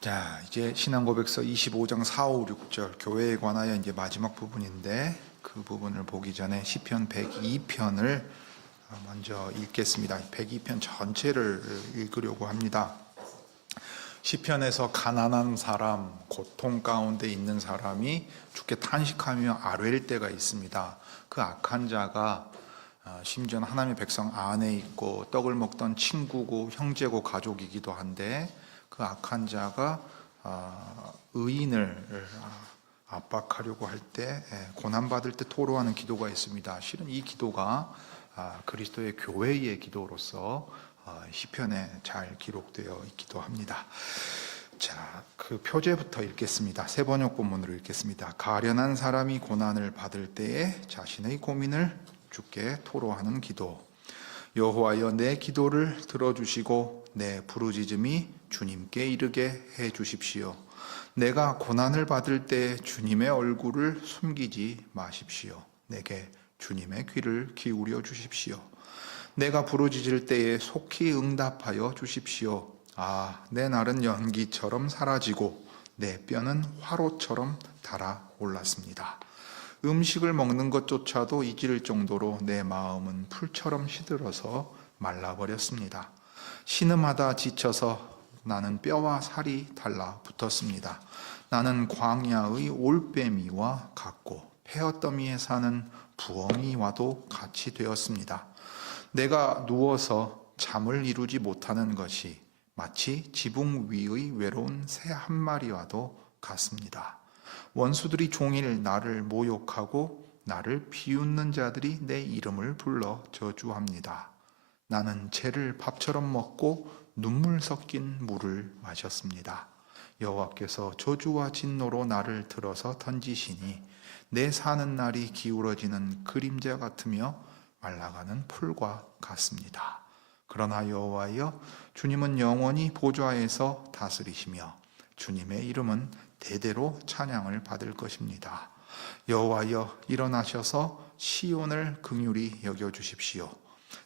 자, 이제 신앙고백서 25장 4, 5, 6절 교회에 관하여 이제 마지막 부분인데 그 부분을 보기 전에 시편 102편을 먼저 읽겠습니다. 102편 전체를 읽으려고 합니다. 시편에서 가난한 사람, 고통 가운데 있는 사람이 주께 탄식하며 아뢰일 때가 있습니다. 그 악한 자가 심지어는 하나님의 백성 안에 있고 떡을 먹던 친구고 형제고 가족이기도 한데 그 악한 자가 의인을 압박하려고 할 때, 고난받을 때 토로하는 기도가 있습니다. 실은 이 기도가 그리스도의 교회의 기도로서 시편에 잘 기록되어 있기도 합니다. 자, 그 표제부터 읽겠습니다. 세 번역 본문으로 읽겠습니다. 가련한 사람이 고난을 받을 때에 자신의 고민을 주께 토로하는 기도. 여호와여, 내 기도를 들어주시고 내 부르짖음이 주님께 이르게 해 주십시오. 내가 고난을 받을 때 주님의 얼굴을 숨기지 마십시오. 내게 주님의 귀를 기울여 주십시오. 내가 부르짖을 때에 속히 응답하여 주십시오. 내 날은 연기처럼 사라지고 내 뼈는 화로처럼 달아올랐습니다. 음식을 먹는 것조차도 잊을 정도로 내 마음은 풀처럼 시들어서 말라버렸습니다. 신음하다 지쳐서 나는 뼈와 살이 달라붙었습니다. 나는 광야의 올빼미와 같고 폐허더미에 사는 부엉이와도 같이 되었습니다. 내가 누워서 잠을 이루지 못하는 것이 마치 지붕 위의 외로운 새 한 마리와도 같습니다. 원수들이 종일 나를 모욕하고 나를 비웃는 자들이 내 이름을 불러 저주합니다. 나는 채를 밥처럼 먹고 눈물 섞인 물을 마셨습니다. 여호와께서 저주와 진노로 나를 들어서 던지시니 내 사는 날이 기울어지는 그림자 같으며 말라가는 풀과 같습니다. 그러나 여호와여, 주님은 영원히 보좌에서 다스리시며 주님의 이름은 대대로 찬양을 받을 것입니다. 여호와여, 일어나셔서 시온을 긍휼히 여겨주십시오.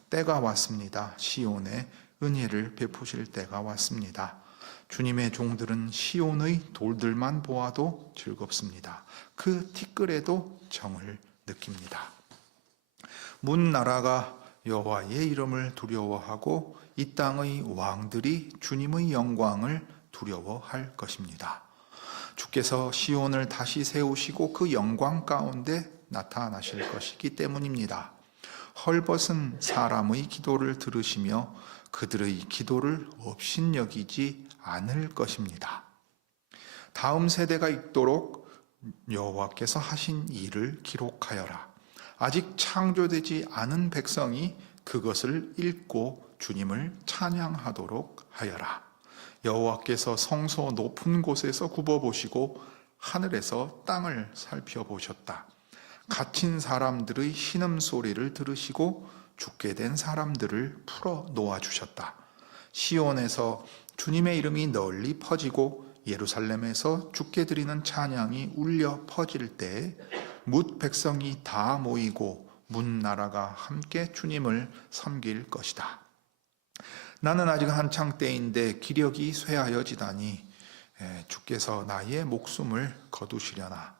때가 왔습니다. 시온에 은혜를 베푸실 때가 왔습니다. 주님의 종들은 시온의 돌들만 보아도 즐겁습니다. 그 티끌에도 정을 느낍니다. 문 나라가 여호와의 이름을 두려워하고 이 땅의 왕들이 주님의 영광을 두려워할 것입니다. 주께서 시온을 다시 세우시고 그 영광 가운데 나타나실 것이기 때문입니다. 헐벗은 사람의 기도를 들으시며 그들의 기도를 업신여기지 않을 것입니다. 다음 세대가 읽도록 여호와께서 하신 일을 기록하여라. 아직 창조되지 않은 백성이 그것을 읽고 주님을 찬양하도록 하여라. 여호와께서 성소 높은 곳에서 굽어보시고 하늘에서 땅을 살펴보셨다. 갇힌 사람들의 신음소리를 들으시고 죽게 된 사람들을 풀어 놓아주셨다. 시온에서 주님의 이름이 널리 퍼지고 예루살렘에서 주께 드리는 찬양이 울려 퍼질 때에 뭇 백성이 다 모이고 문 나라가 함께 주님을 섬길 것이다. 나는 아직 한창 때인데 기력이 쇠하여지다니 주께서 나의 목숨을 거두시려나.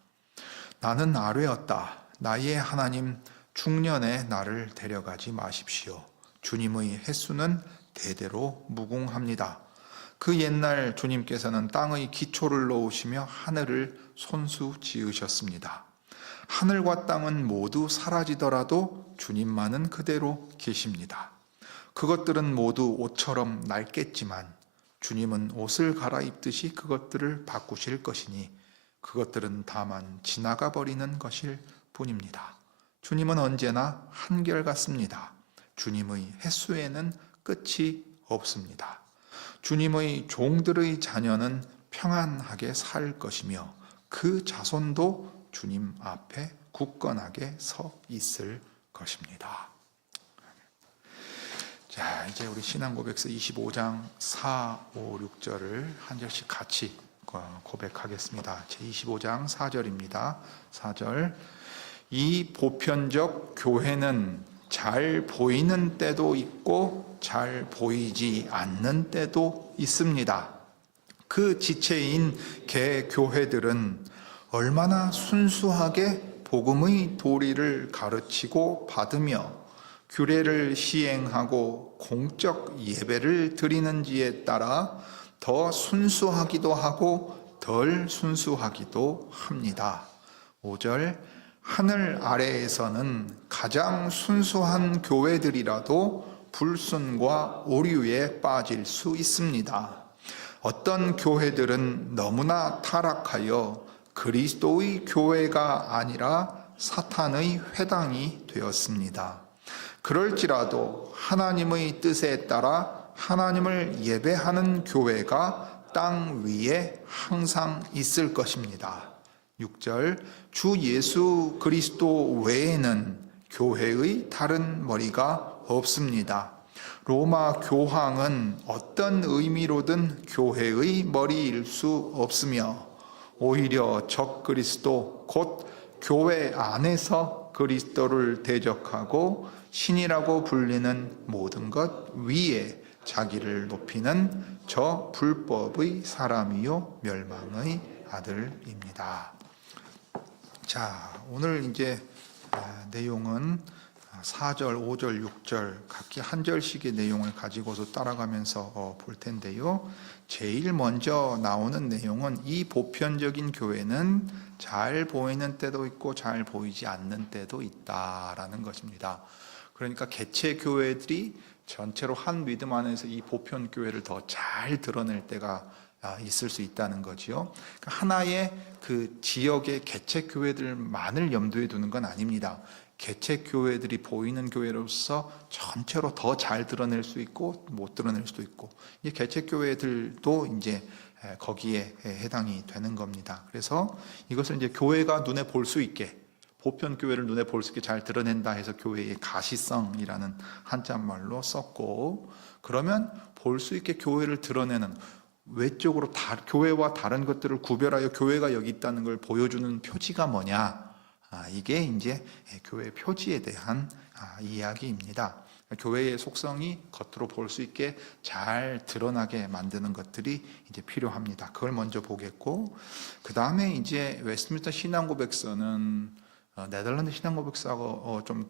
나는 아뢰었다. 나의 하나님, 중년에 나를 데려가지 마십시오. 주님의 횟수는 대대로 무궁합니다. 그 옛날 주님께서는 땅의 기초를 놓으시며 하늘을 손수 지으셨습니다. 하늘과 땅은 모두 사라지더라도 주님만은 그대로 계십니다. 그것들은 모두 옷처럼 낡겠지만 주님은 옷을 갈아입듯이 그것들을 바꾸실 것이니 그것들은 다만 지나가 버리는 것일 뿐입니다. 주님은 언제나 한결같습니다. 주님의 횟수에는 끝이 없습니다. 주님의 종들의 자녀는 평안하게 살 것이며 그 자손도 주님 앞에 굳건하게 서 있을 것입니다. 자, 이제 우리 신앙고백서 25장 4, 5, 6절을 한 절씩 같이 고백하겠습니다. 제25장 4절입니다. 4절. 이 보편적 교회는 잘 보이는 때도 있고 잘 보이지 않는 때도 있습니다. 그 지체인 개교회들은 얼마나 순수하게 복음의 도리를 가르치고 받으며 규례를 시행하고 공적 예배를 드리는지에 따라 더 순수하기도 하고 덜 순수하기도 합니다. 5절, 하늘 아래에서는 가장 순수한 교회들이라도 불순과 오류에 빠질 수 있습니다. 어떤 교회들은 너무나 타락하여 그리스도의 교회가 아니라 사탄의 회당이 되었습니다. 그럴지라도 하나님의 뜻에 따라 하나님을 예배하는 교회가 땅 위에 항상 있을 것입니다. 6절, 주 예수 그리스도 외에는 교회의 다른 머리가 없습니다. 로마 교황은 어떤 의미로든 교회의 머리일 수 없으며 오히려 적 그리스도 곧 교회 안에서 그리스도를 대적하고 신이라고 불리는 모든 것 위에 자기를 높이는 저 불법의 사람이요 멸망의 아들입니다. 자, 오늘 이제 내용은 4절, 5절, 6절 각기 한 절씩의 내용을 가지고서 따라가면서 볼 텐데요. 제일 먼저 나오는 내용은 이 보편적인 교회는 잘 보이는 때도 있고 잘 보이지 않는 때도 있다라는 것입니다. 그러니까 개체 교회들이 전체로 한 믿음 안에서 이 보편 교회를 더 잘 드러낼 때가 있을 수 있다는 거지요. 하나의 그 지역의 개체 교회들만을 염두에 두는 건 아닙니다. 개체 교회들이 보이는 교회로서 전체로 더 잘 드러낼 수 있고 못 드러낼 수도 있고, 이 개체 교회들도 이제 거기에 해당이 되는 겁니다. 그래서 이것을 이제 교회가 눈에 볼 수 있게, 보편 교회를 눈에 볼 수 있게 잘 드러낸다 해서 교회의 가시성이라는 한자말로 썼고, 그러면 볼 수 있게 교회를 드러내는 외적으로 교회와 다른 것들을 구별하여 교회가 여기 있다는 걸 보여주는 표지가 뭐냐? 이게 이제 교회 표지에 대한 이야기입니다. 교회의 속성이 겉으로 볼 수 있게 잘 드러나게 만드는 것들이 이제 필요합니다. 그걸 먼저 보겠고, 그 다음에 이제 웨스트민스터 신앙고백서는 네덜란드 신앙고백서하고 좀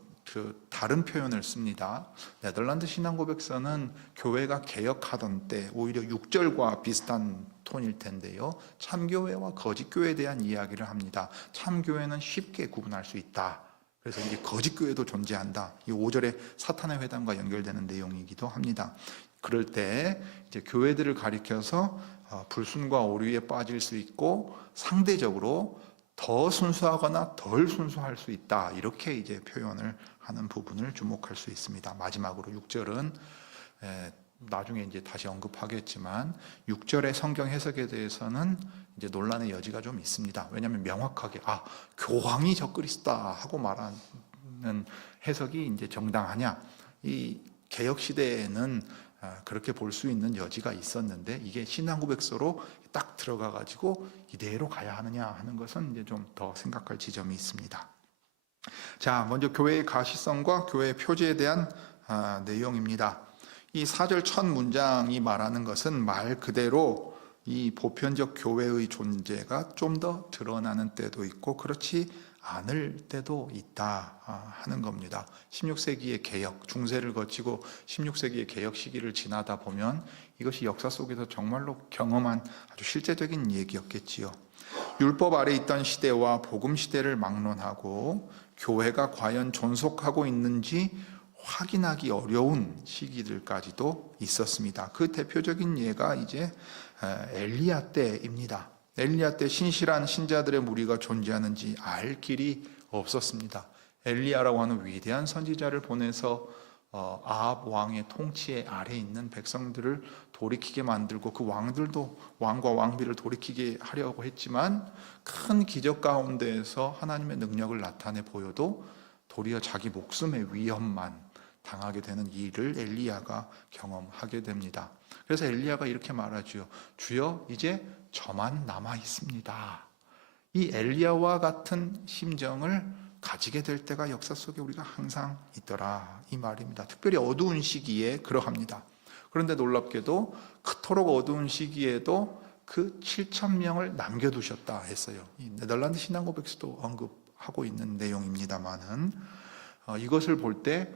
다른 표현을 씁니다. 네덜란드 신앙고백서는 교회가 개혁하던 때 오히려 6절과 비슷한 톤일 텐데요. 참교회와 거짓교회에 대한 이야기를 합니다. 참교회는 쉽게 구분할 수 있다. 그래서 이제 거짓교회도 존재한다. 이 5절에 사탄의 회당과 연결되는 내용이기도 합니다. 그럴 때 이제 교회들을 가리켜서 불순과 오류에 빠질 수 있고 상대적으로 더 순수하거나 덜 순수할 수 있다. 이렇게 이제 표현을 하는 부분을 주목할 수 있습니다. 마지막으로 6절은 나중에 이제 다시 언급하겠지만 6절의 성경 해석에 대해서는 이제 논란의 여지가 좀 있습니다. 왜냐하면 명확하게 교황이 적그리스도다 하고 말하는 해석이 이제 정당하냐? 이 개혁 시대에는 그렇게 볼 수 있는 여지가 있었는데 이게 신앙고백서로 딱 들어가 가지고 이대로 가야 하느냐 하는 것은 이제 좀 더 생각할 지점이 있습니다. 자, 먼저 교회의 가시성과 교회의 표지에 대한 내용입니다. 이 4절 첫 문장이 말하는 것은 말 그대로 이 보편적 교회의 존재가 좀 더 드러나는 때도 있고 그렇지 않을 때도 있다 하는 겁니다. 16세기의 개혁, 중세를 거치고 16세기의 개혁 시기를 지나다 보면 이것이 역사 속에서 정말로 경험한 아주 실제적인 얘기였겠지요. 율법 아래 있던 시대와 복음 시대를 막론하고 교회가 과연 존속하고 있는지 확인하기 어려운 시기들까지도 있었습니다. 그 대표적인 예가 이제 엘리야 때입니다. 엘리야 때 신실한 신자들의 무리가 존재하는지 알 길이 없었습니다. 엘리야라고 하는 위대한 선지자를 보내서 아합 왕의 통치 아래 있는 백성들을 돌이키게 만들고 그 왕들도 왕과 왕비를 돌이키게 하려고 했지만 큰 기적 가운데에서 하나님의 능력을 나타내 보여도 도리어 자기 목숨의 위험만 당하게 되는 일을 엘리야가 경험하게 됩니다. 그래서 엘리야가 이렇게 말하죠. 주여 이제 저만 남아 있습니다. 이 엘리야와 같은 심정을 가지게 될 때가 역사 속에 우리가 항상 있더라 이 말입니다. 특별히 어두운 시기에 그러합니다. 그런데 놀랍게도 그토록 어두운 시기에도 그 7천 명을 남겨두셨다 했어요. 이 네덜란드 신앙고백서도 언급하고 있는 내용입니다만은 이것을 볼 때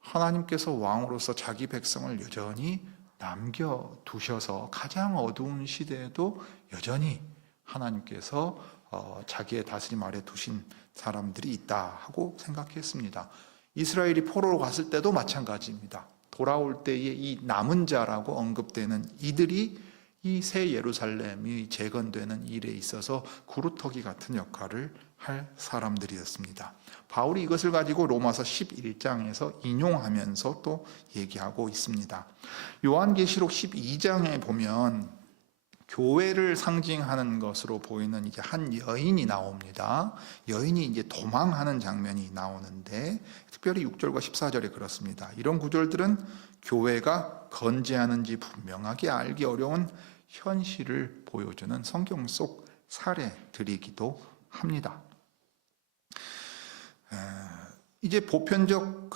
하나님께서 왕으로서 자기 백성을 여전히 남겨두셔서 가장 어두운 시대에도 여전히 하나님께서 자기의 다스림 아래 두신 사람들이 있다 하고 생각했습니다. 이스라엘이 포로로 갔을 때도 마찬가지입니다. 돌아올 때에 이 남은 자라고 언급되는 이들이 이 새 예루살렘이 재건되는 일에 있어서 구루터기 같은 역할을 할 사람들이었습니다. 바울이 이것을 가지고 로마서 11장에서 인용하면서 또 얘기하고 있습니다. 요한계시록 12장에 보면 교회를 상징하는 것으로 보이는 이제 한 여인이 나옵니다. 여인이 이제 도망하는 장면이 나오는데 특별히 6절과 14절에 그렇습니다. 이런 구절들은 교회가 건재하는지 분명하게 알기 어려운 현실을 보여주는 성경 속 사례들이기도 합니다. 이제 보편적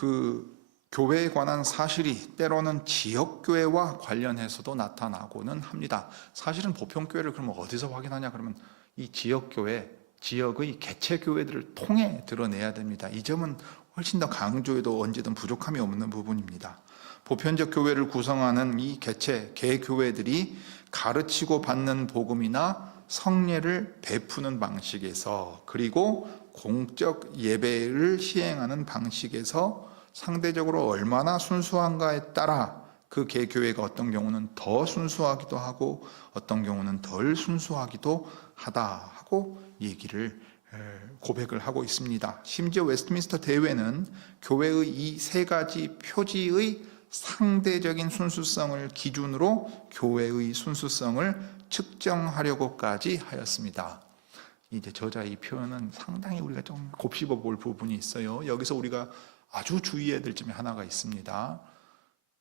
교회에 관한 사실이 때로는 지역교회와 관련해서도 나타나고는 합니다. 사실은 보편교회를 그러면 어디서 확인하냐 그러면 이 지역교회, 지역의 개체교회들을 통해 드러내야 됩니다. 이 점은 훨씬 더 강조해도 언제든 부족함이 없는 부분입니다. 보편적 교회를 구성하는 이 개교회들이 가르치고 받는 복음이나 성례를 베푸는 방식에서 그리고 공적 예배를 시행하는 방식에서 상대적으로 얼마나 순수한가에 따라 그 개교회가 어떤 경우는 더 순수하기도 하고 어떤 경우는 덜 순수하기도 하다 하고 고백을 하고 있습니다. 심지어 웨스트민스터 대회는 교회의 이 세 가지 표지의 상대적인 순수성을 기준으로 교회의 순수성을 측정하려고까지 하였습니다. 이제 저자의 이 표현은 상당히 우리가 좀 곱씹어 볼 부분이 있어요. 여기서 우리가 아주 주의해야 될 점이 하나가 있습니다.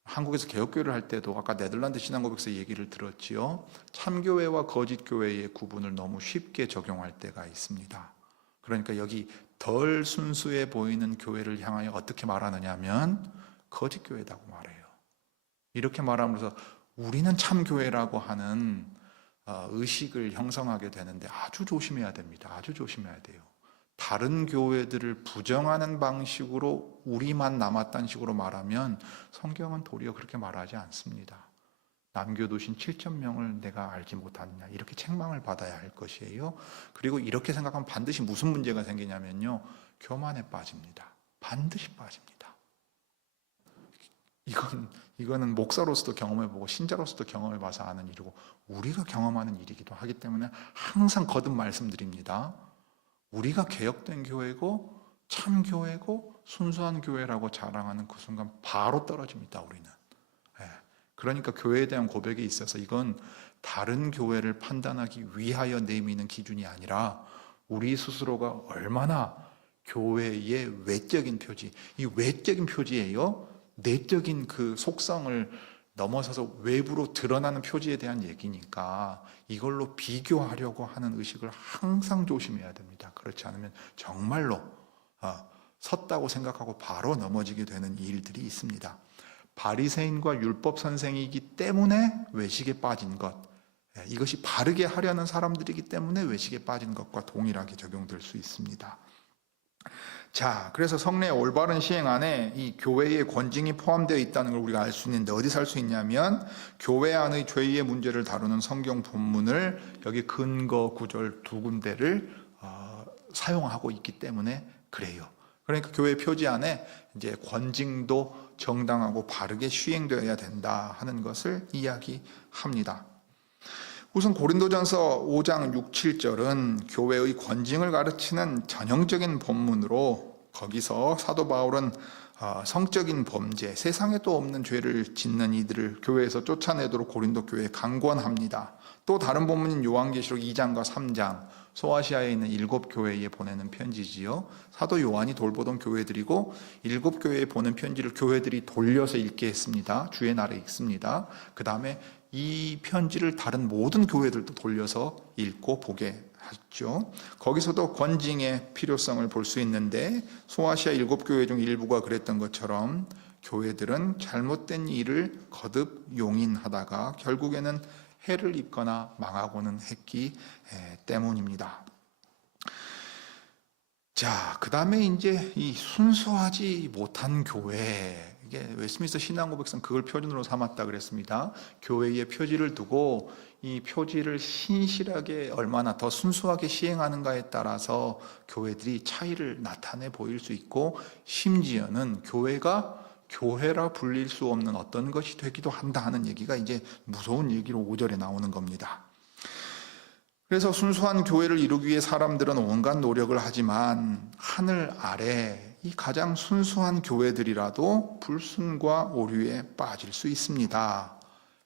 한국에서 개혁교회를 할 때도 아까 네덜란드 신앙고백서 얘기를 들었지요. 참교회와 거짓교회의 구분을 너무 쉽게 적용할 때가 있습니다. 그러니까 여기 덜 순수해 보이는 교회를 향하여 어떻게 말하느냐 하면 거짓교회라고 말해요. 이렇게 말함으로써 우리는 참교회라고 하는 의식을 형성하게 되는데 아주 조심해야 됩니다. 아주 조심해야 돼요. 다른 교회들을 부정하는 방식으로 우리만 남았다는 식으로 말하면 성경은 도리어 그렇게 말하지 않습니다. 남겨두신 7천 명을 내가 알지 못하느냐 이렇게 책망을 받아야 할 것이에요. 그리고 이렇게 생각하면 반드시 무슨 문제가 생기냐면요. 교만에 빠집니다. 반드시 빠집니다. 이거는 목사로서도 경험해보고 신자로서도 경험해봐서 아는 일이고 우리가 경험하는 일이기도 하기 때문에 항상 거듭 말씀드립니다. 우리가 개혁된 교회고 참교회고 순수한 교회라고 자랑하는 그 순간 바로 떨어집니다. 우리는. 그러니까 교회에 대한 고백에 있어서 이건 다른 교회를 판단하기 위하여 내미는 기준이 아니라 우리 스스로가 얼마나 교회의 외적인 표지, 이 외적인 표지예요. 내적인 그 속성을 넘어서서 외부로 드러나는 표지에 대한 얘기니까 이걸로 비교하려고 하는 의식을 항상 조심해야 됩니다. 그렇지 않으면 정말로 섰다고 생각하고 바로 넘어지게 되는 일들이 있습니다. 바리새인과 율법 선생이기 때문에 외식에 빠진 것, 이것이 바르게 하려는 사람들이기 때문에 외식에 빠진 것과 동일하게 적용될 수 있습니다. 자, 그래서 성례의 올바른 시행 안에 이 교회의 권징이 포함되어 있다는 걸 우리가 알 수 있는데 어디서 알 수 있냐면 교회 안의 죄의 문제를 다루는 성경 본문을 여기 근거 구절 두 군데를 사용하고 있기 때문에 그래요. 그러니까 교회 표지 안에 이제 권징도 정당하고 바르게 시행되어야 된다 하는 것을 이야기합니다. 우선 고린도전서 5장 6, 7절은 교회의 권징을 가르치는 전형적인 본문으로 거기서 사도 바울은 성적인 범죄, 세상에 또 없는 죄를 짓는 이들을 교회에서 쫓아내도록 고린도 교회에 강권합니다. 또 다른 본문인 요한계시록 2장과 3장, 소아시아에 있는 7교회에 보내는 편지지요. 사도 요한이 돌보던 교회들이고 7교회에 보낸 편지를 교회들이 돌려서 읽게 했습니다. 주의 날에 읽습니다. 그 다음에 이 편지를 다른 모든 교회들도 돌려서 읽고 보게 했죠. 거기서도 권징의 필요성을 볼 수 있는데 소아시아 7교회 중 일부가 그랬던 것처럼 교회들은 잘못된 일을 거듭 용인하다가 결국에는 해를 입거나 망하고는 했기 때문입니다. 자, 그 다음에 이제 이 순수하지 못한 교회, 이게 웨스트민스터 신앙고백서는 그걸 표준으로 삼았다 그랬습니다. 교회의 표지를 두고 이 표지를 신실하게 얼마나 더 순수하게 시행하는가에 따라서 교회들이 차이를 나타내 보일 수 있고, 심지어는 교회가 교회라 불릴 수 없는 어떤 것이 되기도 한다 하는 얘기가 이제 무서운 얘기로 5절에 나오는 겁니다. 그래서 순수한 교회를 이루기 위해 사람들은 온갖 노력을 하지만 하늘 아래 이 가장 순수한 교회들이라도 불순과 오류에 빠질 수 있습니다.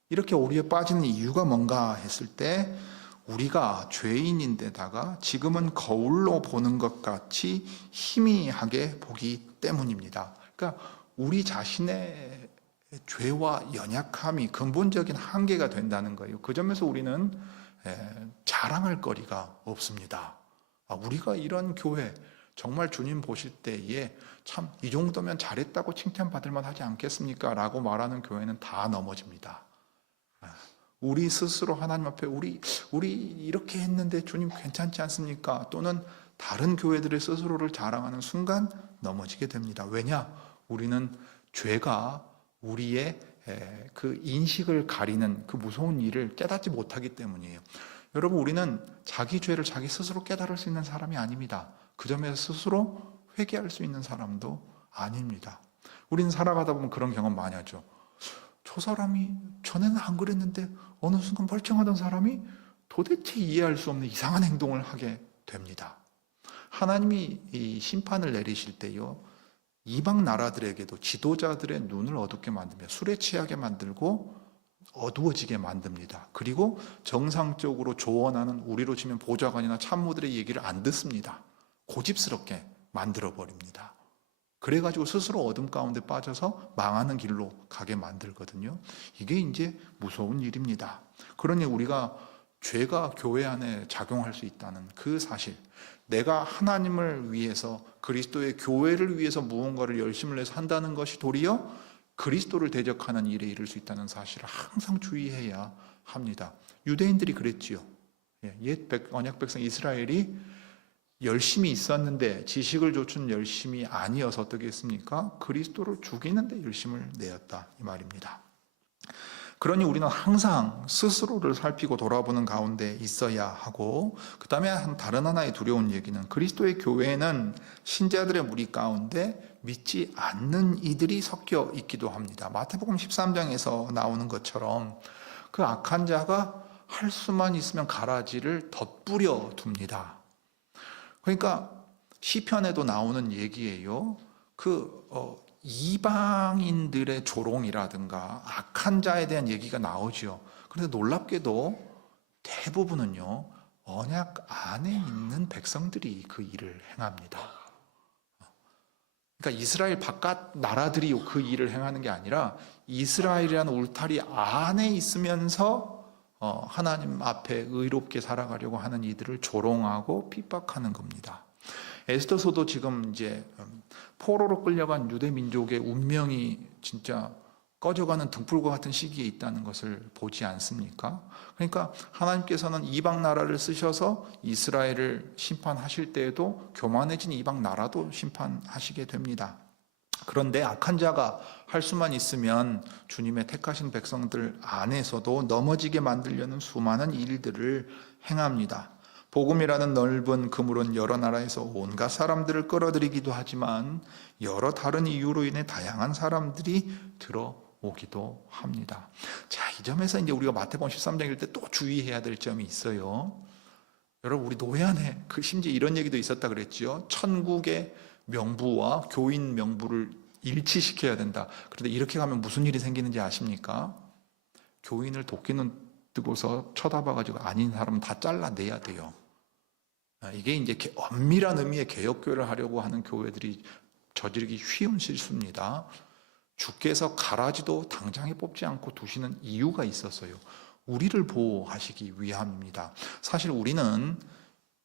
이렇게 오류에 빠지는 이유가 뭔가 했을 때, 우리가 죄인인데다가 지금은 거울로 보는 것 같이 희미하게 보기 때문입니다. 그러니까 우리 자신의 죄와 연약함이 근본적인 한계가 된다는 거예요. 그 점에서 우리는 자랑할 거리가 없습니다. 우리가 이런 교회, 정말 주님 보실 때에 참 이 정도면 잘했다고 칭찬받을 만하지 않겠습니까? 라고 말하는 교회는 다 넘어집니다. 우리 스스로 하나님 앞에 우리 이렇게 했는데 주님 괜찮지 않습니까? 또는 다른 교회들의 스스로를 자랑하는 순간 넘어지게 됩니다. 왜냐? 우리는 죄가 우리의 그 인식을 가리는 그 무서운 일을 깨닫지 못하기 때문이에요. 여러분, 우리는 자기 죄를 자기 스스로 깨달을 수 있는 사람이 아닙니다. 그 점에서 스스로 회개할 수 있는 사람도 아닙니다. 우리는 살아가다 보면 그런 경험 많이 하죠. 저 사람이 전에는 안 그랬는데 어느 순간 멀쩡하던 사람이 도대체 이해할 수 없는 이상한 행동을 하게 됩니다. 하나님이 이 심판을 내리실 때요, 이방 나라들에게도 지도자들의 눈을 어둡게 만들며 술에 취하게 만들고 어두워지게 만듭니다. 그리고 정상적으로 조언하는, 우리로 치면 보좌관이나 참모들의 얘기를 안 듣습니다. 고집스럽게 만들어버립니다. 그래가지고 스스로 어둠 가운데 빠져서 망하는 길로 가게 만들거든요. 이게 이제 무서운 일입니다. 그러니 우리가 죄가 교회 안에 작용할 수 있다는 그 사실, 내가 하나님을 위해서, 그리스도의 교회를 위해서 무언가를 열심을 내서 한다는 것이 도리어 그리스도를 대적하는 일에 이를 수 있다는 사실을 항상 주의해야 합니다. 유대인들이 그랬지요. 옛 언약 백성 이스라엘이 열심히 있었는데 지식을 좇은 열심이 아니어서 어떻게 했습니까? 그리스도를 죽이는 데 열심을 내었다, 이 말입니다. 그러니 우리는 항상 스스로를 살피고 돌아보는 가운데 있어야 하고, 그 다음에 다른 하나의 두려운 얘기는, 그리스도의 교회에는 신자들의 무리 가운데 믿지 않는 이들이 섞여 있기도 합니다. 마태복음 13장에서 나오는 것처럼 그 악한 자가 할 수만 있으면 가라지를 덧뿌려 둡니다. 그러니까 시편에도 나오는 얘기예요. 이방인들의 조롱이라든가 악한 자에 대한 얘기가 나오죠. 그런데 놀랍게도 대부분은요, 언약 안에 있는 백성들이 그 일을 행합니다. 그러니까 이스라엘 바깥 나라들이 그 일을 행하는 게 아니라 이스라엘이라는 울타리 안에 있으면서 하나님 앞에 의롭게 살아가려고 하는 이들을 조롱하고 핍박하는 겁니다. 에스더서도 지금 이제 포로로 끌려간 유대 민족의 운명이 진짜 꺼져가는 등불과 같은 시기에 있다는 것을 보지 않습니까? 그러니까 하나님께서는 이방 나라를 쓰셔서 이스라엘을 심판하실 때에도 교만해진 이방 나라도 심판하시게 됩니다. 그런데 악한 자가 할 수만 있으면 주님의 택하신 백성들 안에서도 넘어지게 만들려는 수많은 일들을 행합니다. 복음이라는 넓은 그물은 여러 나라에서 온갖 사람들을 끌어들이기도 하지만 여러 다른 이유로 인해 다양한 사람들이 들어오기도 합니다. 자, 이 점에서 이제 우리가 마태복음 13장 읽을 때 또 주의해야 될 점이 있어요. 여러분, 우리 노회 안에 심지어 이런 얘기도 있었다 그랬죠. 천국의 명부와 교인 명부를 일치시켜야 된다. 그런데 이렇게 가면 무슨 일이 생기는지 아십니까? 교인을 도끼는 뜨고서 쳐다봐가지고 아닌 사람은 다 잘라내야 돼요. 이게 이제 엄밀한 의미의 개혁교회를 하려고 하는 교회들이 저지르기 쉬운 실수입니다. 주께서 가라지도 당장에 뽑지 않고 두시는 이유가 있었어요. 우리를 보호하시기 위함입니다. 사실 우리는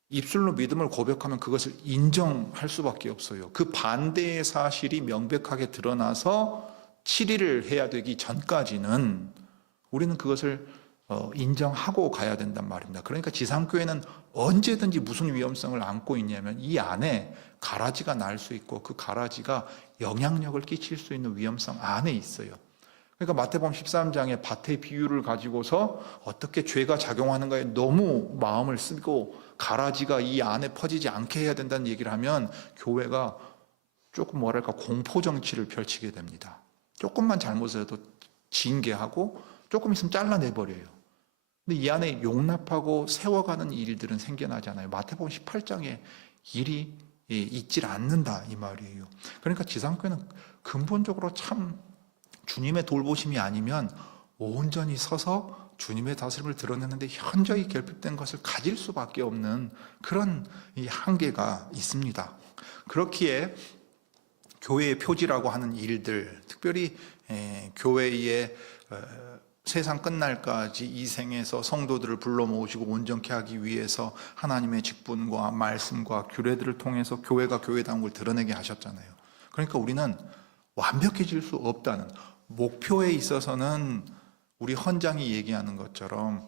입술로 믿음을 고백하면 그것을 인정할 수밖에 없어요. 그 반대의 사실이 명백하게 드러나서 치리를 해야 되기 전까지는 우리는 그것을 인정하고 가야 된단 말입니다. 그러니까 지상교회는 언제든지 무슨 위험성을 안고 있냐면 이 안에 가라지가 날 수 있고 그 가라지가 영향력을 끼칠 수 있는 위험성 안에 있어요. 그러니까 마태복음 13장의 밭의 비유를 가지고서 어떻게 죄가 작용하는가에 너무 마음을 쓰고 가라지가 이 안에 퍼지지 않게 해야 된다는 얘기를 하면 교회가 조금 뭐랄까 공포 정치를 펼치게 됩니다. 조금만 잘못해도 징계하고 조금 있으면 잘라내버려요. 근데 이 안에 용납하고 세워가는 일들은 생겨나잖아요. 마태복음 18장에 일이 있질 않는다 이 말이에요. 그러니까 지상교회는 근본적으로 참 주님의 돌보심이 아니면 온전히 서서 주님의 다스림을 드러내는데 현저히 결핍된 것을 가질 수밖에 없는 그런 이 한계가 있습니다. 그렇기에 교회의 표지라고 하는 일들, 특별히 교회의 세상 끝날까지 이 생에서 성도들을 불러 모으시고 온전케 하기 위해서 하나님의 직분과 말씀과 규례들을 통해서 교회가 교회다운 걸 드러내게 하셨잖아요. 그러니까 우리는 완벽해질 수 없다는, 목표에 있어서는 우리 헌장이 얘기하는 것처럼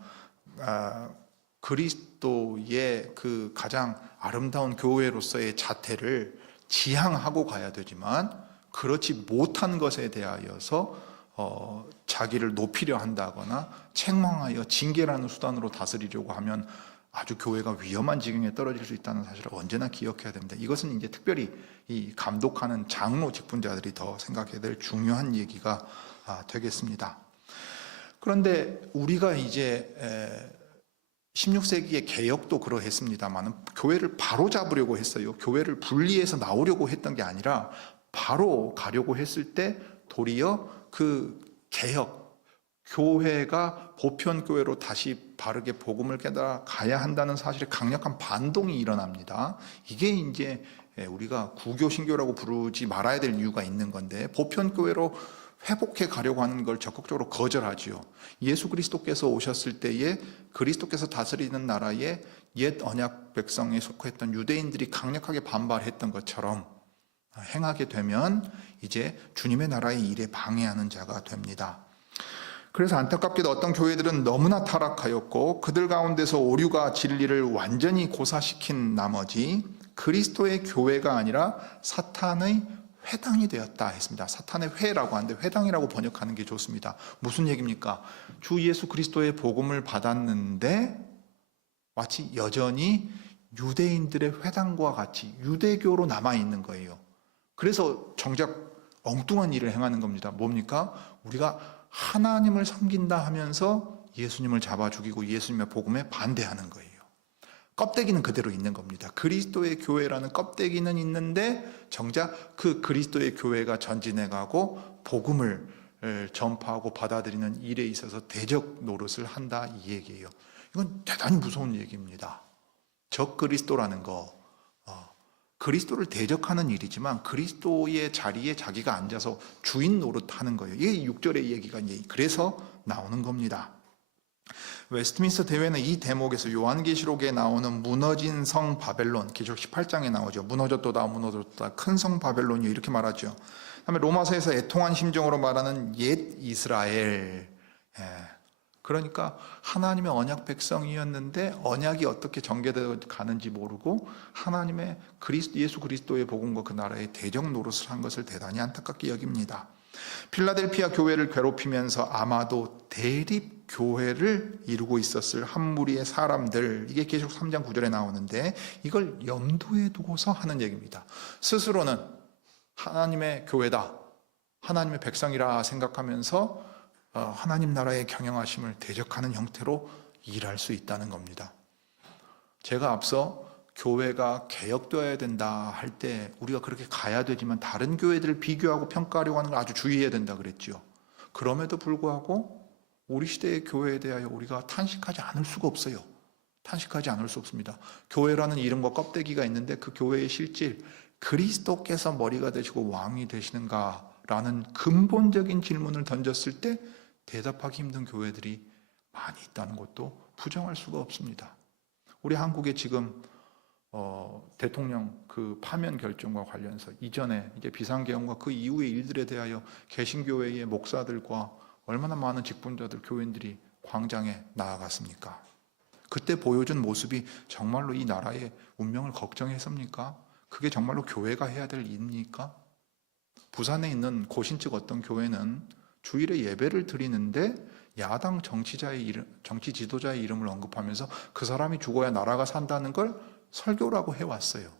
그리스도의 그 가장 아름다운 교회로서의 자태를 지향하고 가야 되지만 그렇지 못한 것에 대하여서 자기를 높이려 한다거나 책망하여 징계라는 수단으로 다스리려고 하면 아주 교회가 위험한 지경에 떨어질 수 있다는 사실을 언제나 기억해야 됩니다. 이것은 이제 특별히 이 감독하는 장로 직분자들이 더 생각해야 될 중요한 얘기가 되겠습니다. 그런데 우리가 이제 16세기의 개혁도 그러했습니다만 교회를 바로 잡으려고 했어요. 교회를 분리해서 나오려고 했던 게 아니라 바로 가려고 했을 때 도리어 그 개혁, 교회가 보편교회로 다시 바르게 복음을 깨달아 가야 한다는 사실에 강력한 반동이 일어납니다. 이게 이제 우리가 구교신교라고 부르지 말아야 될 이유가 있는 건데, 보편교회로 회복해 가려고 하는 걸 적극적으로 거절하지요. 예수 그리스도께서 오셨을 때에 그리스도께서 다스리는 나라에 옛 언약 백성에 속했던 유대인들이 강력하게 반발했던 것처럼 행하게 되면 이제 주님의 나라의 일에 방해하는 자가 됩니다. 그래서 안타깝게도 어떤 교회들은 너무나 타락하였고 그들 가운데서 오류가 진리를 완전히 고사시킨 나머지 그리스도의 교회가 아니라 사탄의 회당이 되었다 했습니다. 사탄의 회라고 하는데 회당이라고 번역하는 게 좋습니다. 무슨 얘기입니까? 주 예수 그리스도의 복음을 받았는데 마치 여전히 유대인들의 회당과 같이 유대교로 남아있는 거예요. 그래서 정작 엉뚱한 일을 행하는 겁니다. 뭡니까? 우리가 하나님을 섬긴다 하면서 예수님을 잡아 죽이고 예수님의 복음에 반대하는 거예요. 껍데기는 그대로 있는 겁니다. 그리스도의 교회라는 껍데기는 있는데 정작 그 그리스도의 교회가 전진해가고 복음을 전파하고 받아들이는 일에 있어서 대적 노릇을 한다 이 얘기예요. 이건 대단히 무서운 얘기입니다. 적 그리스도라는 거, 그리스도를 대적하는 일이지만 그리스도의 자리에 자기가 앉아서 주인 노릇하는 거예요. 이게 6절의 얘기가 이제 그래서 나오는 겁니다. 웨스트민스터 대회는 이 대목에서 요한계시록에 나오는 무너진 성 바벨론, 계시록 18장에 나오죠. 무너졌도다 무너졌도다 큰 성 바벨론이 이렇게 말하죠. 그다음에 로마서에서 애통한 심정으로 말하는 옛 이스라엘, 그러니까 하나님의 언약 백성이었는데 언약이 어떻게 전개되어 가는지 모르고 하나님의 예수 그리스도의 복음과 그 나라의 대적 노릇을 한 것을 대단히 안타깝게 여깁니다. 필라델피아 교회를 괴롭히면서 아마도 대립 교회를 이루고 있었을 한 무리의 사람들, 이게 계시록 3장 9절에 나오는데 이걸 염두에 두고서 하는 얘기입니다. 스스로는 하나님의 교회다, 하나님의 백성이라 생각하면서 하나님 나라의 경영하심을 대적하는 형태로 일할 수 있다는 겁니다. 제가 앞서 교회가 개혁되어야 된다 할 때 우리가 그렇게 가야 되지만 다른 교회들을 비교하고 평가하려고 하는 걸 아주 주의해야 된다 그랬죠. 그럼에도 불구하고 우리 시대의 교회에 대하여 우리가 탄식하지 않을 수가 없어요. 탄식하지 않을 수 없습니다. 교회라는 이름과 껍데기가 있는데 그 교회의 실질, 그리스도께서 머리가 되시고 왕이 되시는가라는 근본적인 질문을 던졌을 때 대답하기 힘든 교회들이 많이 있다는 것도 부정할 수가 없습니다. 우리 한국에 지금 대통령 그 파면 결정과 관련해서 이전에 이제 비상계엄과 그 이후의 일들에 대하여 개신교회의 목사들과 얼마나 많은 직분자들, 교인들이 광장에 나아갔습니까? 그때 보여준 모습이 정말로 이 나라의 운명을 걱정했습니까? 그게 정말로 교회가 해야 될 일입니까? 부산에 있는 고신즉 어떤 교회는 주일에 예배를 드리는데 야당 정치 지도자의 이름을 언급하면서 그 사람이 죽어야 나라가 산다는 걸 설교라고 해왔어요.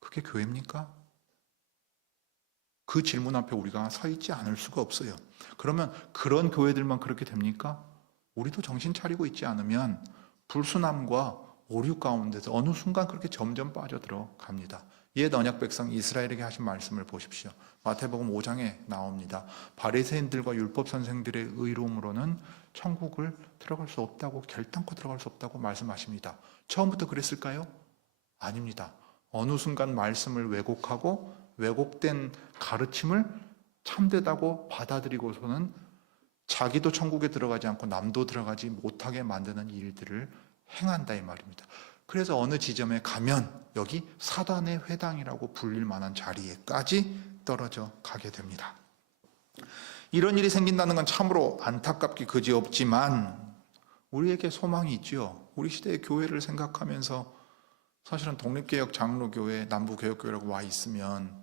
그게 교회입니까? 그 질문 앞에 우리가 서 있지 않을 수가 없어요. 그러면 그런 교회들만 그렇게 됩니까? 우리도 정신 차리고 있지 않으면 불순함과 오류 가운데서 어느 순간 그렇게 점점 빠져들어갑니다. 옛 언약 백성 이스라엘에게 하신 말씀을 보십시오. 마태복음 5장에 나옵니다. 바리새인들과 율법 선생들의 의로움으로는 천국을 들어갈 수 없다고, 결단코 들어갈 수 없다고 말씀하십니다. 처음부터 그랬을까요? 아닙니다. 어느 순간 말씀을 왜곡하고 왜곡된 가르침을 참되다고 받아들이고서는 자기도 천국에 들어가지 않고 남도 들어가지 못하게 만드는 일들을 행한다 이 말입니다. 그래서 어느 지점에 가면 여기 사단의 회당이라고 불릴 만한 자리에까지 떨어져 가게 됩니다. 이런 일이 생긴다는 건 참으로 안타깝기 그지없지만 우리에게 소망이 있지요. 우리 시대의 교회를 생각하면서 사실은 독립개혁 장로교회, 남부개혁교회라고 와 있으면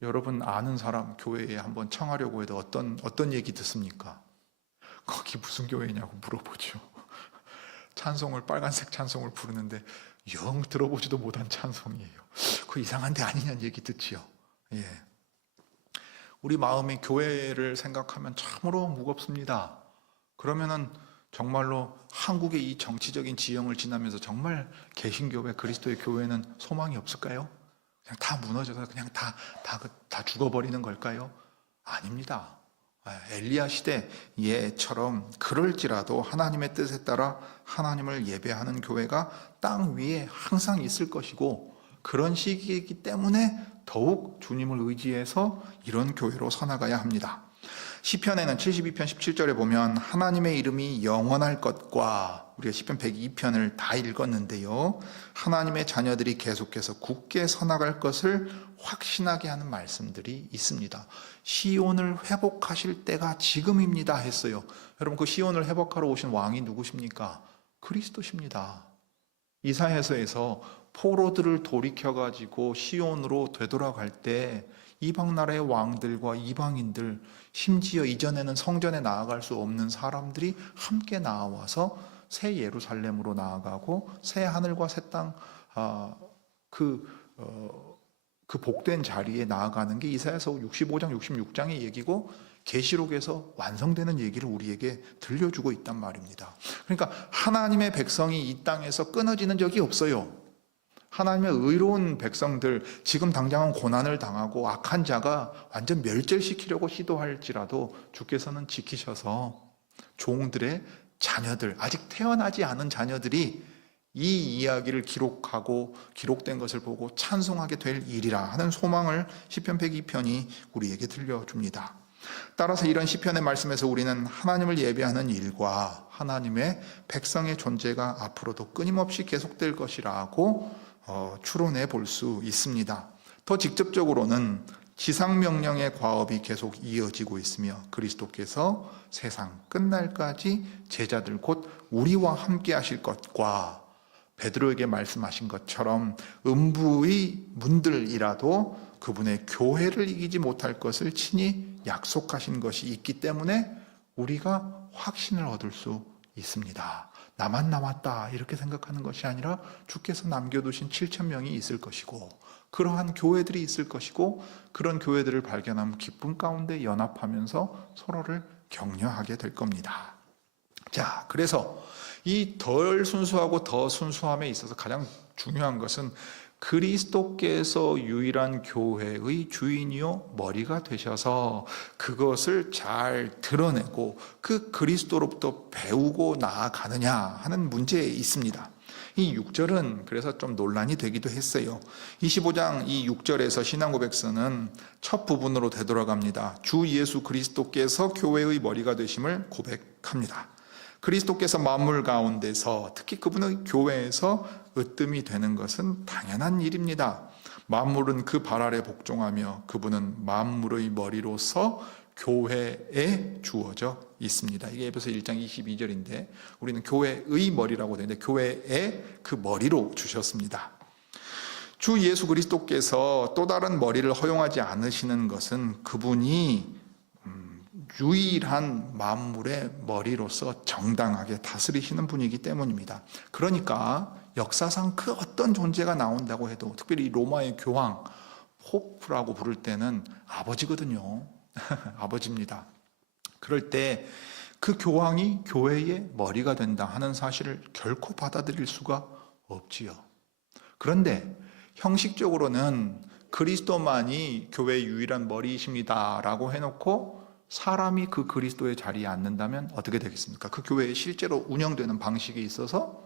여러분 아는 사람 교회에 한번 청하려고 해도 어떤 얘기 듣습니까? 거기 무슨 교회냐고 물어보죠. 찬송을, 빨간색 찬송을 부르는데 영 들어보지도 못한 찬송이에요. 그 이상한 데 아니냐는 얘기 듣지요. 예. 우리 마음이 교회를 생각하면 참으로 무겁습니다. 그러면은 정말로 한국의 이 정치적인 지형을 지나면서 정말 개신교회, 그리스도의 교회는 소망이 없을까요? 그냥 다 무너져서 그냥 다 죽어버리는 걸까요? 아닙니다. 엘리야 시대처럼 그럴지라도 하나님의 뜻에 따라 하나님을 예배하는 교회가 땅 위에 항상 있을 것이고 그런 시기이기 때문에 더욱 주님을 의지해서 이런 교회로 서나가야 합니다. 시편에는 72편 17절에 보면 하나님의 이름이 영원할 것과, 우리가 시편 102편을 다 읽었는데요, 하나님의 자녀들이 계속해서 굳게 서나갈 것을 확신하게 하는 말씀들이 있습니다. 시온을 회복하실 때가 지금입니다 했어요. 여러분, 그 시온을 회복하러 오신 왕이 누구십니까? 그리스도십니다. 이사야서에서 포로들을 돌이켜가지고 시온으로 되돌아갈 때 이방 나라의 왕들과 이방인들, 심지어 이전에는 성전에 나아갈 수 없는 사람들이 함께 나와서 새 예루살렘으로 나아가고 새 하늘과 새 땅, 그 복된 자리에 나아가는 게 이사야서 65장, 66장의 얘기고 계시록에서 완성되는 얘기를 우리에게 들려주고 있단 말입니다. 그러니까 하나님의 백성이 이 땅에서 끊어지는 적이 없어요. 하나님의 의로운 백성들, 지금 당장은 고난을 당하고 악한 자가 완전 멸절시키려고 시도할지라도 주께서는 지키셔서 종들의 자녀들, 아직 태어나지 않은 자녀들이 이 이야기를 기록하고 기록된 것을 보고 찬송하게 될 일이라 하는 소망을 시편 102편이 우리에게 들려줍니다. 따라서 이런 시편의 말씀에서 우리는 하나님을 예배하는 일과 하나님의 백성의 존재가 앞으로도 끊임없이 계속될 것이라고 추론해 볼 수 있습니다. 더 직접적으로는 지상명령의 과업이 계속 이어지고 있으며 그리스도께서 세상 끝날까지 제자들 곧 우리와 함께 하실 것과 베드로에게 말씀하신 것처럼 음부의 문들이라도 그분의 교회를 이기지 못할 것을 친히 약속하신 것이 있기 때문에 우리가 확신을 얻을 수 있습니다. 나만 남았다 이렇게 생각하는 것이 아니라 주께서 남겨두신 7,000명이 있을 것이고 그러한 교회들이 있을 것이고 그런 교회들을 발견하면 기쁨 가운데 연합하면서 서로를 격려하게 될 겁니다. 자, 그래서 이 덜 순수하고 더 순수함에 있어서 가장 중요한 것은 그리스도께서 유일한 교회의 주인이요 머리가 되셔서 그것을 잘 드러내고 그 그리스도로부터 배우고 나아가느냐 하는 문제에 있습니다. 이 6절은 그래서 좀 논란이 되기도 했어요. 25장 이 6절에서 신앙고백서는 첫 부분으로 되돌아갑니다. 주 예수 그리스도께서 교회의 머리가 되심을 고백합니다. 그리스도께서 만물 가운데서 특히 그분의 교회에서 으뜸이 되는 것은 당연한 일입니다. 만물은 그 발 아래 복종하며 그분은 만물의 머리로서 교회에 주어져 있습니다. 이게 에베소 1장 22절인데 우리는 교회의 머리라고 되는데 교회에 그 머리로 주셨습니다. 주 예수 그리스도께서 또 다른 머리를 허용하지 않으시는 것은 그분이 유일한 만물의 머리로서 정당하게 다스리시는 분이기 때문입니다. 그러니까 역사상 그 어떤 존재가 나온다고 해도 특별히 로마의 교황, 포프라고 부를 때는 아버지거든요. 아버지입니다. 그럴 때 그 교황이 교회의 머리가 된다 하는 사실을 결코 받아들일 수가 없지요. 그런데 형식적으로는 그리스도만이 교회의 유일한 머리이십니다라고 해놓고 사람이 그 그리스도의 자리에 앉는다면 어떻게 되겠습니까? 그 교회에 실제로 운영되는 방식에 있어서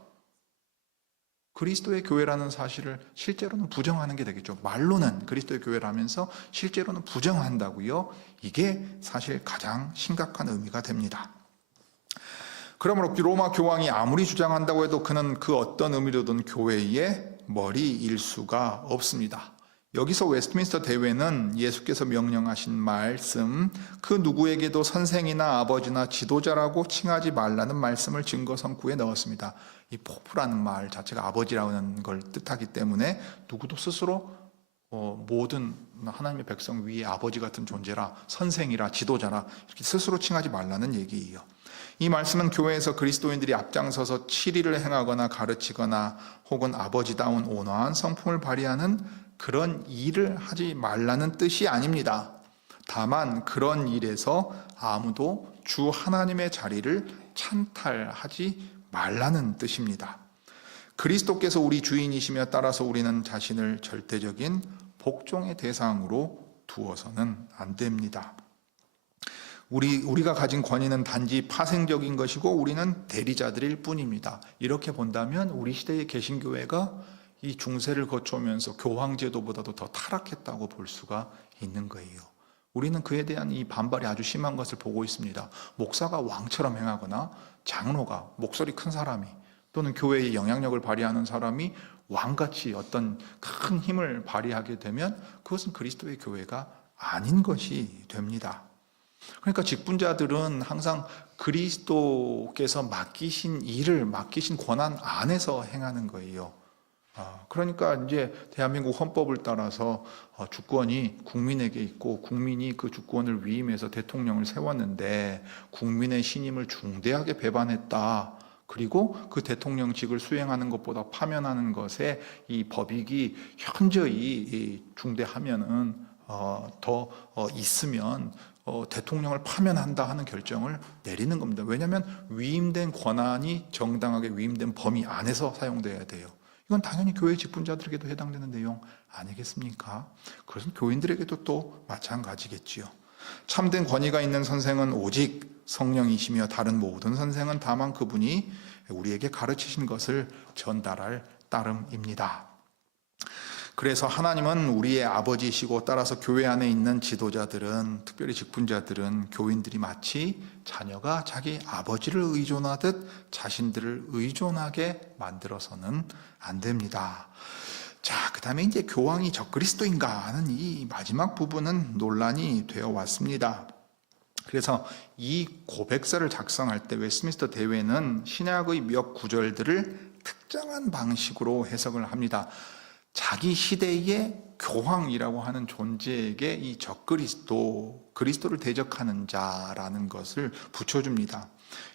그리스도의 교회라는 사실을 실제로는 부정하는 게 되겠죠. 말로는 그리스도의 교회라면서 실제로는 부정한다고요. 이게 사실 가장 심각한 의미가 됩니다. 그러므로 로마 교황이 아무리 주장한다고 해도 그는 그 어떤 의미로든 교회의 머리일 수가 없습니다. 여기서 웨스트민스터 대회는 예수께서 명령하신 말씀, 그 누구에게도 선생이나 아버지나 지도자라고 칭하지 말라는 말씀을 증거 성구에 넣었습니다. 이 포프라는 말 자체가 아버지라는 걸 뜻하기 때문에 누구도 스스로 모든 하나님의 백성 위에 아버지 같은 존재라, 선생이라, 지도자라 이렇게 스스로 칭하지 말라는 얘기예요. 이 말씀은 교회에서 그리스도인들이 앞장서서 치리를 행하거나 가르치거나 혹은 아버지다운 온화한 성품을 발휘하는 그런 일을 하지 말라는 뜻이 아닙니다. 다만 그런 일에서 아무도 주 하나님의 자리를 찬탈하지 말라는 뜻입니다. 그리스도께서 우리 주인이시며 따라서 우리는 자신을 절대적인 복종의 대상으로 두어서는 안 됩니다. 우리가 가진 권위는 단지 파생적인 것이고 우리는 대리자들일 뿐입니다. 이렇게 본다면 우리 시대의 개신교회가 이 중세를 거쳐오면서 교황제도보다도 더 타락했다고 볼 수가 있는 거예요. 우리는 그에 대한 이 반발이 아주 심한 것을 보고 있습니다. 목사가 왕처럼 행하거나 장로가 목소리 큰 사람이 또는 교회의 영향력을 발휘하는 사람이 왕같이 어떤 큰 힘을 발휘하게 되면 그것은 그리스도의 교회가 아닌 것이 됩니다. 그러니까 직분자들은 항상 그리스도께서 맡기신 일을 맡기신 권한 안에서 행하는 거예요. 그러니까 이제 대한민국 헌법을 따라서 주권이 국민에게 있고 국민이 그 주권을 위임해서 대통령을 세웠는데 국민의 신임을 중대하게 배반했다. 그리고 그 대통령직을 수행하는 것보다 파면하는 것에 이 법익이 현저히 중대하면은 더 있으면 대통령을 파면한다 하는 결정을 내리는 겁니다. 왜냐하면 위임된 권한이 정당하게 위임된 범위 안에서 사용돼야 돼요. 이건 당연히 교회 직분자들에게도 해당되는 내용 아니겠습니까? 그것은 교인들에게도 또 마찬가지겠지요. 참된 권위가 있는 선생은 오직 성령이시며 다른 모든 선생은 다만 그분이 우리에게 가르치신 것을 전달할 따름입니다. 그래서 하나님은 우리의 아버지이시고 따라서 교회 안에 있는 지도자들은 특별히 직분자들은 교인들이 마치 자녀가 자기 아버지를 의존하듯 자신들을 의존하게 만들어서는 안 됩니다. 자, 그 다음에 이제 교황이 적그리스도인가 하는 이 마지막 부분은 논란이 되어 왔습니다. 그래서 이 고백서를 작성할 때 웨스트민스터 대회는 신약의 몇 구절들을 특정한 방식으로 해석을 합니다. 자기 시대의 교황이라고 하는 존재에게 이 적그리스도, 그리스도를 대적하는 자라는 것을 붙여줍니다.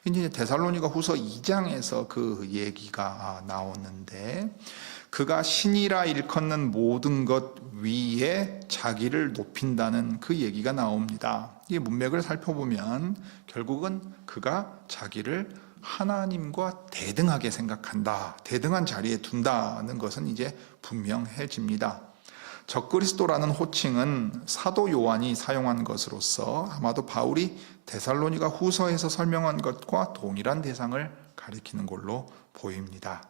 이제 데살로니가 후서 2장에서 그 얘기가 나오는데 그가 신이라 일컫는 모든 것 위에 자기를 높인다는 그 얘기가 나옵니다. 이 문맥을 살펴보면 결국은 그가 자기를 하나님과 대등하게 생각한다. 대등한 자리에 둔다는 것은 이제 분명해집니다. 적그리스도라는 호칭은 사도 요한이 사용한 것으로서 아마도 바울이 데살로니가 후서에서 설명한 것과 동일한 대상을 가리키는 걸로 보입니다.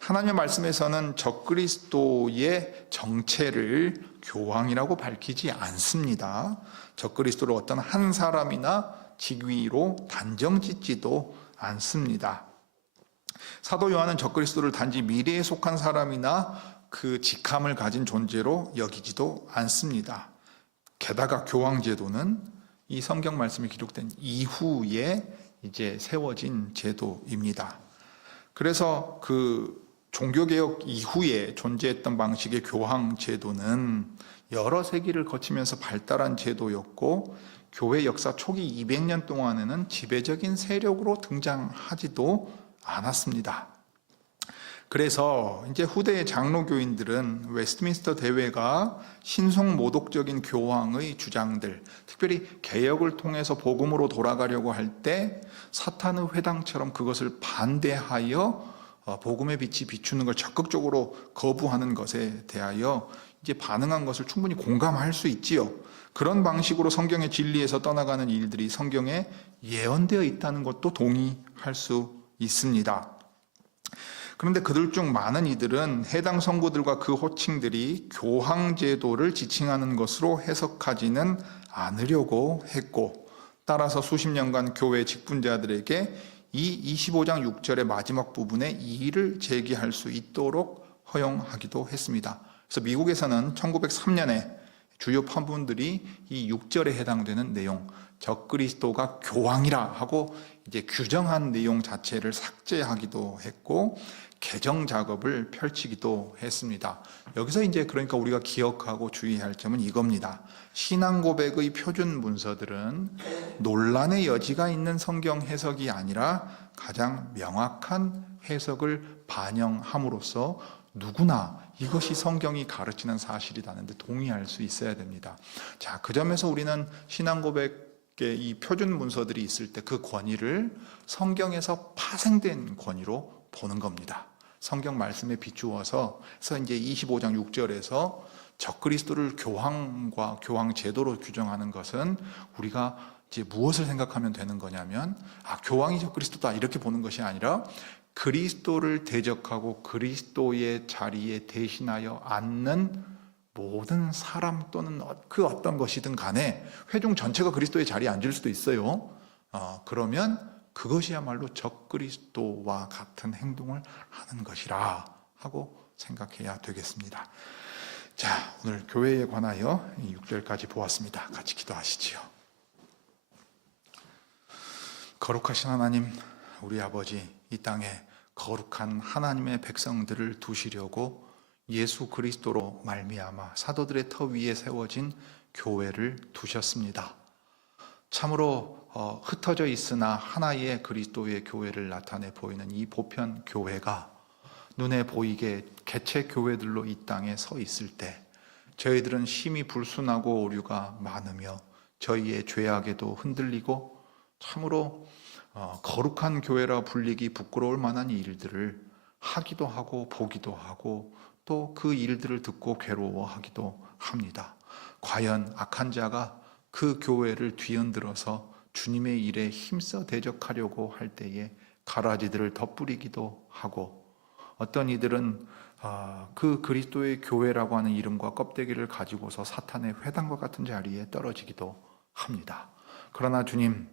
하나님의 말씀에서는 적그리스도의 정체를 교황이라고 밝히지 않습니다. 적그리스도를 어떤 한 사람이나 직위로 단정짓지도 않습니다. 사도 요한은 적그리스도를 단지 미래에 속한 사람이나 그 직함을 가진 존재로 여기지도 않습니다. 게다가 교황제도는 이 성경 말씀이 기록된 이후에 이제 세워진 제도입니다. 그래서 그 종교개혁 이후에 존재했던 방식의 교황 제도는 여러 세기를 거치면서 발달한 제도였고, 교회 역사 초기 200년 동안에는 지배적인 세력으로 등장하지도 않았습니다. 그래서 이제 후대의 장로교인들은 웨스트민스터 대회가 신성 모독적인 교황의 주장들, 특별히 개혁을 통해서 복음으로 돌아가려고 할 때 사탄의 회당처럼 그것을 반대하여 복음의 빛이 비추는 걸 적극적으로 거부하는 것에 대하여 이제 반응한 것을 충분히 공감할 수 있지요. 그런 방식으로 성경의 진리에서 떠나가는 일들이 성경에 예언되어 있다는 것도 동의할 수 있습니다. 그런데 그들 중 많은 이들은 해당 성구들과 그 호칭들이 교황제도를 지칭하는 것으로 해석하지는 않으려고 했고, 따라서 수십 년간 교회 직분자들에게 이 25장 6절의 마지막 부분에 이의를 제기할 수 있도록 허용하기도 했습니다. 그래서 미국에서는 1903년에 주요 판문들이 이 6절에 해당되는 내용, 적그리스도가 교황이라 하고 이제 규정한 내용 자체를 삭제하기도 했고, 개정 작업을 펼치기도 했습니다. 여기서 이제 그러니까 우리가 기억하고 주의할 점은 이겁니다. 신앙 고백의 표준 문서들은 논란의 여지가 있는 성경 해석이 아니라 가장 명확한 해석을 반영함으로써 누구나 이것이 성경이 가르치는 사실이라는 데 동의할 수 있어야 됩니다. 자, 그 점에서 우리는 신앙 고백의 이 표준 문서들이 있을 때 그 권위를 성경에서 파생된 권위로 보는 겁니다. 성경 말씀에 비추어서 이제 25장 6절에서 적그리스도를 교황과 교황 제도로 규정하는 것은 우리가 이제 무엇을 생각하면 되는 거냐면, 교황이 적그리스도다 이렇게 보는 것이 아니라 그리스도를 대적하고 그리스도의 자리에 대신하여 앉는 모든 사람 또는 그 어떤 것이든 간에 회중 전체가 그리스도의 자리에 앉을 수도 있어요. 그러면 그것이야말로 적그리스도와 같은 행동을 하는 것이라 하고 생각해야 되겠습니다. 자, 오늘 교회에 관하여 6절까지 보았습니다. 같이 기도하시지요. 거룩하신 하나님, 우리 아버지, 이 땅에 거룩한 하나님의 백성들을 두시려고 예수 그리스도로 말미암아 사도들의 터 위에 세워진 교회를 두셨습니다. 참으로 흩어져 있으나 하나의 그리스도의 교회를 나타내 보이는 이 보편 교회가 눈에 보이게 개체 교회들로 이 땅에 서 있을 때 저희들은 심히 불순하고 오류가 많으며 저희의 죄악에도 흔들리고 참으로 거룩한 교회라 불리기 부끄러울 만한 일들을 하기도 하고 보기도 하고 또 그 일들을 듣고 괴로워하기도 합니다. 과연 악한 자가 그 교회를 뒤흔들어서 주님의 일에 힘써 대적하려고 할 때에 가라지들을 덧뿌리기도 하고, 어떤 이들은 그 그리스도의 교회라고 하는 이름과 껍데기를 가지고서 사탄의 회당과 같은 자리에 떨어지기도 합니다. 그러나 주님,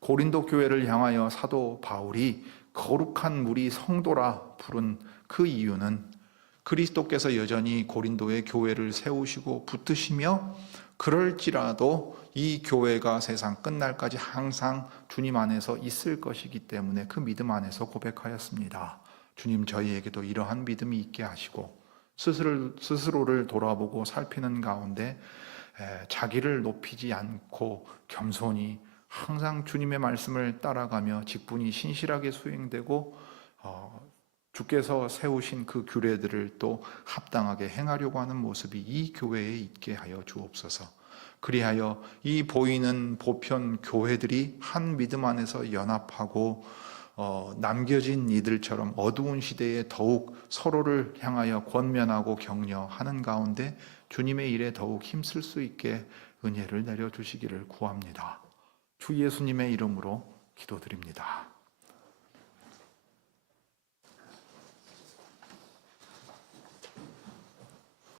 고린도 교회를 향하여 사도 바울이 거룩한 무리 성도라 부른 그 이유는 그리스도께서 여전히 고린도의 교회를 세우시고 붙드시며 그럴지라도 이 교회가 세상 끝날까지 항상 주님 안에서 있을 것이기 때문에 그 믿음 안에서 고백하였습니다. 주님, 저희에게도 이러한 믿음이 있게 하시고 스스로를 돌아보고 살피는 가운데 자기를 높이지 않고 겸손히 항상 주님의 말씀을 따라가며 직분이 신실하게 수행되고 주께서 세우신 그 규례들을 또 합당하게 행하려고 하는 모습이 이 교회에 있게 하여 주옵소서. 그리하여 이 보이는 보편 교회들이 한 믿음 안에서 연합하고 남겨진 이들처럼 어두운 시대에 더욱 서로를 향하여 권면하고 격려하는 가운데 주님의 일에 더욱 힘쓸 수 있게 은혜를 내려주시기를 구합니다. 주 예수님의 이름으로 기도드립니다.